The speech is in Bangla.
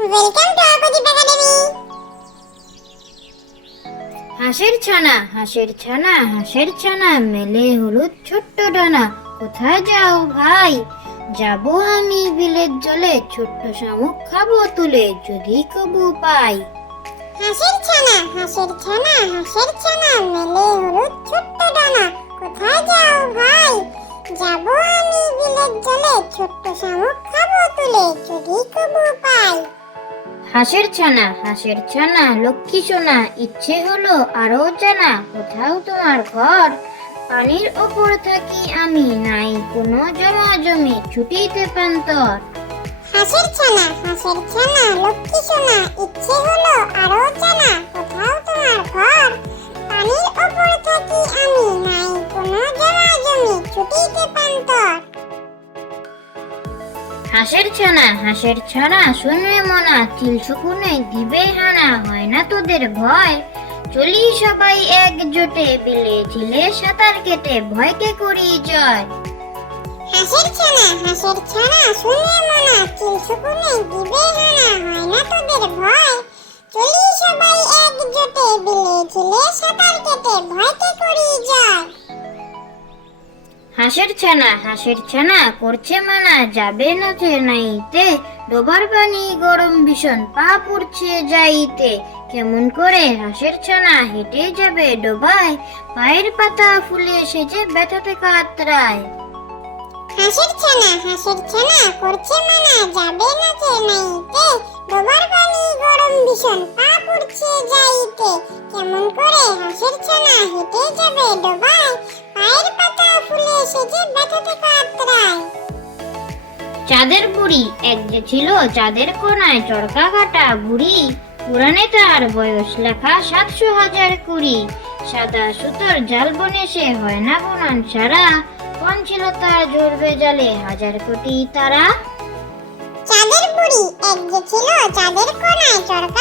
Welcome to আরপদীপ academy. হাঁসের ছানা, হাঁসের ছানা, হাঁসের ছানা, মেলে হলুদ ছোট্ট ডানা। কোথায় যাও ভাই? যাবো আমি বিলের জলে, ছোট্ট শামুক খাবো তুলে, যদি কবু পাই। হাঁসের ছানা, হাঁসের ছানা, হাঁসের ছানা, মেলে হলুদ ছোট্ট ডানা। কোথায় যাও ভাই? যাবো আমি বিলের জলে, ছোট্ট শামুক খাবো তুলে, যদি কবু পাই। হাঁসের ছানা, হাঁসের ছানা, লক্ষ্মী সোনা, ইচ্ছে হলো আরো জানা। কোথাও তোমার ঘর? পানির ওপর থাকি আমি, নাই কোনো জমা জমি, ছুটিতে প্রান্তর। হাঁসের ছানা, হাঁসের ছানা, লক্ষ্মী সোনা, ইচ্ছে হলো আরো জানা। কোথাও তোমার ঘর? পানির ওপর থাকি আমি, নাই কোনো জমা জমি, ছুটিতে প্রান্তর। হাঁসের ছানা, হাঁসের ছানা, শুনবে মনা, চিল শকুনে দিবে হানা। হয় না তোদের ভয়? চলি সবাই একজোটে, বিলে ঝিলে সাঁতার কেটে, ভয়কে করি জয়। হাঁসের ছানা, হাঁসের ছানা, শুনে মনা, চিল শকুনে দিবে হানা। হয় না তোদের ভয়? চলি সবাই একজোটে, বিলে ঝিলে সাঁতার কেটে, ভয়কে করি জয়। হাঁসের ছানা, হাঁসের ছানা, করছে মানা, যাবে না নাইতে, ডোবার পানি গরম ভীষণ, পা পুড়ছে যাইতে। কেমন করে হাঁসের ছানা হেঁটে যাবে ডোবায়, পায়ের পাতা ফুলে সেজে ব্যথাতে কাতরায়। হাঁসের ছানা, হাঁসের ছানা, করছে মানা, যাবে না নাইতে, ডোবার পানি গরম ভীষণ, পা পুড়ছে যাইতে। কেমন করে হাঁসের ছানা হেঁটে যাবে ডোবায়, পায়ের পাতা ফুলে সেজে ব্যথাতে কাতরায়। চাঁদের বুড়ি, এক যে ছিল চাঁদের কোনায় চরকা কাটা বুড়ি। পুরাণে তার বয়স লেখা 700,020। সাদা সুতোর জাল বনে সে হয় না বুনন সারা। কোন ছিল তার জ্বলবে জালে 1,000 কোটি তারা। চাঁদের বুড়ি, এক যে ছিল চাঁদের কোনায় চরকা